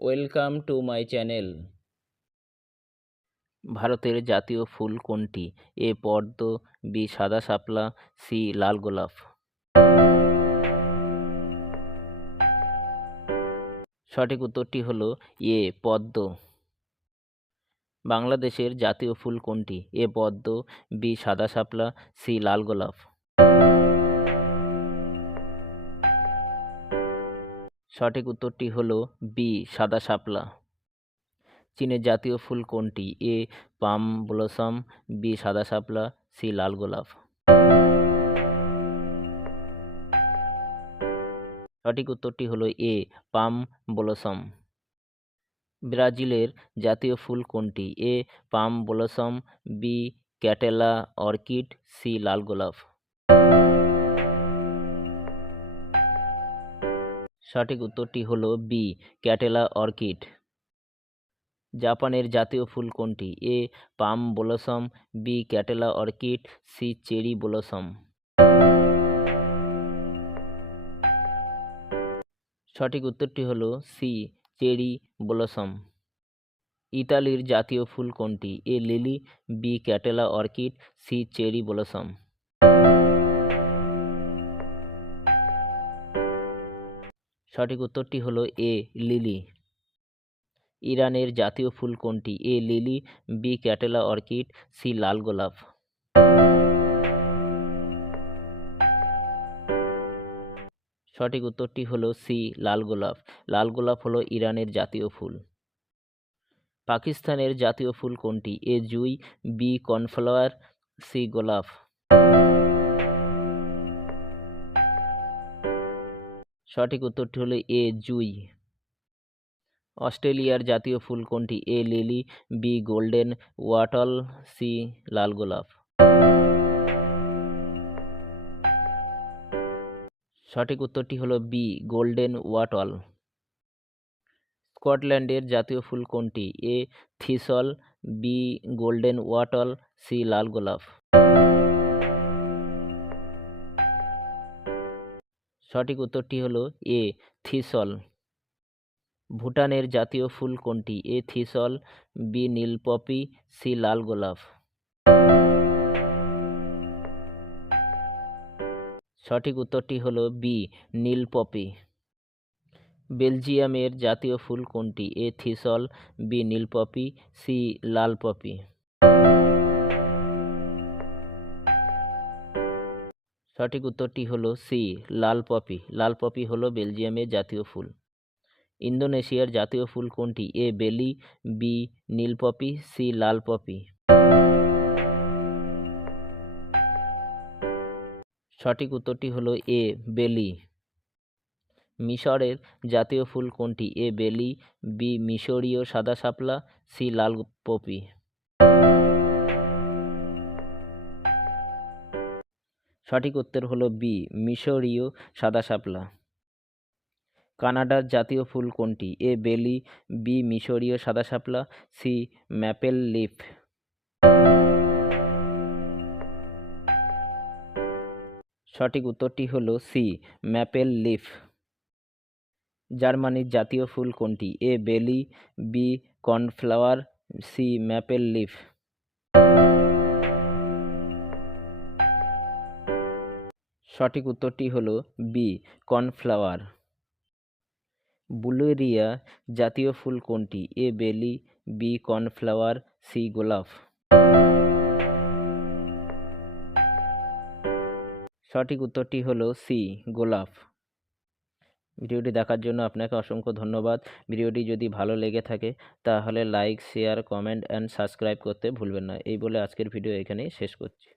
Welcome to my channel. ভারতের জাতীয় ফুল কোনটি? এ পদ্ম, বি সাদা শাপলা, সি লাল গোলাপ। সঠিক উত্তরটি হলো এ, পদ্ম। বাংলাদেশের জাতীয় ফুল কোনটি? এ পদ্ম, বি সাদা শাপলা, সি লাল গোলাপ। সঠিক উত্তরটি হলো বি সাদা শাপলা। চীনের জাতীয় ফুল কোনটি? এ পাম ব্লসম বি সাদা শাপলা সি লাল গোলাপ। সঠিক উত্তরটি হলো এ পাম ব্লসম। ব্রাজিলের জাতীয় ফুল কোনটি? A palm blossom B cattleya, orchid C লাল গোলাপ। সঠিক উত্তরটি হলো বি, ক্যাটেলা অর্কিড। জাপানের জাতীয় ফুল কোনটি? A, palm blossom, B, cattleya orchid, C, cherry blossom. সঠিক উত্তরটি হলো সি, চেরি ব্লসম। ইতালির জাতীয় ফুল কোনটি? A, lily, B, cattleya orchid, C, cherry blossom. সঠিক উত্তরটি হলো এ, লিলি। ইরানের জাতীয় ফুল কোনটি? A, lily, B, cattleya orchid, C, লাল গোলাপ। সঠিক উত্তরটি হলো সি, লাল গোলাপ। লাল গোলাপ হলো ইরানের জাতীয় ফুল। পাকিস্তানের জাতীয় ফুল কোনটি? এ, জুই, বি, কর্নফ্লাওয়ার, সি, গোলাপ। সঠিক উত্তরটি হলো এ, জুই। অস্ট্রেলিয়ার জাতীয় ফুল কোনটি? A, lily, B, golden wattle, C, লাল গোলাপ। সঠিক উত্তরটি হলো বি, গোল্ডেন ওয়াটল। স্কটল্যান্ডের জাতীয় ফুল কোনটি? A, thistle, B, golden wattle, C, লাল গোলাপ। সঠিক উত্তরটি হলো এ, থিসল। ভুটানের জাতীয় ফুল কোনটি? এ, থিসল, বি নীল পপি সি, লাল গোলাপ। সঠিক উত্তরটি হলো বি নীল পপি বেলজিয়ামের জাতীয় ফুল কোনটি? এ, থিসল, বি নীল পপি সি লাল পপি সঠিক উত্তরটি হলো সি, লাল পপি। লাল পপি হলো বেলজিয়ামের জাতীয় ফুল। ইন্দোনেশিয়ার জাতীয় ফুল কোনটি? এ, বেলি, বি, নীল পপি, সি, লাল পপি। সঠিক উত্তরটি হলো এ, বেলি। মিশরের জাতীয় ফুল কোনটি? এ, বেলি, বি, মিশরীয় সাদা শাপলা, সি, লাল পপি। সঠিক উত্তর হলো বি, মিশরীয় সাদা শাপলা। কানাডার জাতীয় ফুল কোনটি? এ, বেলি, বি, মিশরীয় সাদা শাপলা, সি, ম্যাপেল লিফ। সঠিক উত্তরটি হলো সি, ম্যাপেল লিফ। জার্মানির জাতীয় ফুল কোনটি? এ, বেলি, B, cornflower, C, maple leaf. সঠিক উত্তরটি হলো বি কর্নফ্লাওয়ার। বুলেরিয়া জাতীয় ফুল কোনটি? এ বেলি বি কর্নফ্লাওয়ার সি গোলাপ। সঠিক উত্তরটি হলো সি গোলাপ। ভিডিওটি দেখার জন্য আপনাকে অসংখ্য ধন্যবাদ। ভিডিওটি যদি ভালো লেগে থাকে, তাহলে like, share, comment and subscribe করতে ভুলবেন না। এই বলে আজকের ভিডিও এখানেই শেষ করছি।